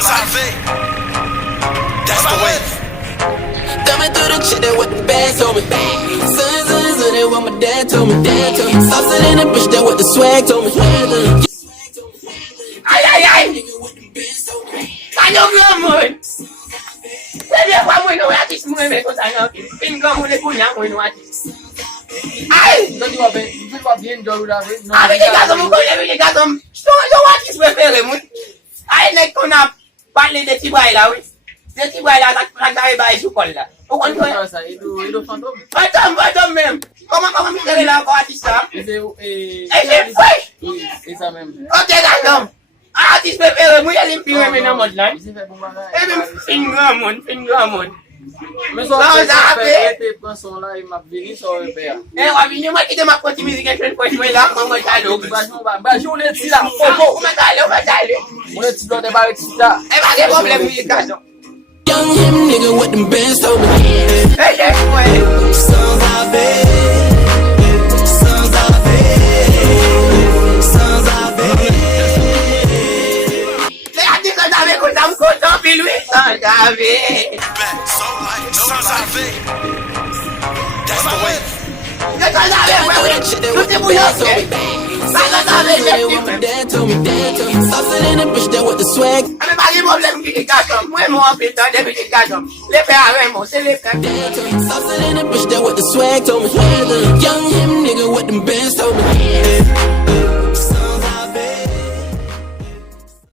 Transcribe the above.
Sans arriver. That's the way. Thumbing through the shit that what the bag told me. Son, that what my dad told me. Saucing in the bitch that what the swag told me. Ay! Kanya gamon! Pwede pa mo yung artist mo yung ko sa nga. Pinga mo na kunya mo yung artist. Ay! Dati wa bien do la ve. Abi de gato mo ko de gato. Yo artist prefere mo. Ay nek ko na parler de Tibaila oui. De Tibaila la la ba su kolla. O kon ko. Ça ido fantôme. Attends même. Comment me faire là ko artiste ça? C'est C'est ça même. OK gato. Artist prefere mo yalim piwe me na mod lan. Il fait bon bagage. Finger mon. Mais ça fait prend son là il m'a venu sur le père. Wabinyo makita makoti music and kwa hiyo la mama talo. Ba je on est ti là. Fogo, matalo. On est ti do de ba ti là. Ba ke problem music kaso. Young him nigga what them bands told me. Hey, Sans arriver. Sans arriver. le ati ka dame ko tam ko to pilwi. Dave. Sans arriver. That's the way. Ka dame ko. Tu te buyo. Dad told me. Saucing in the bitch that what the swag. Ame ba ke problem music kaso. Mo apita de music kaso. Le pe are mo se le ka. Saucing in the bitch that what the swag told me. Young him nigga what them bands told me.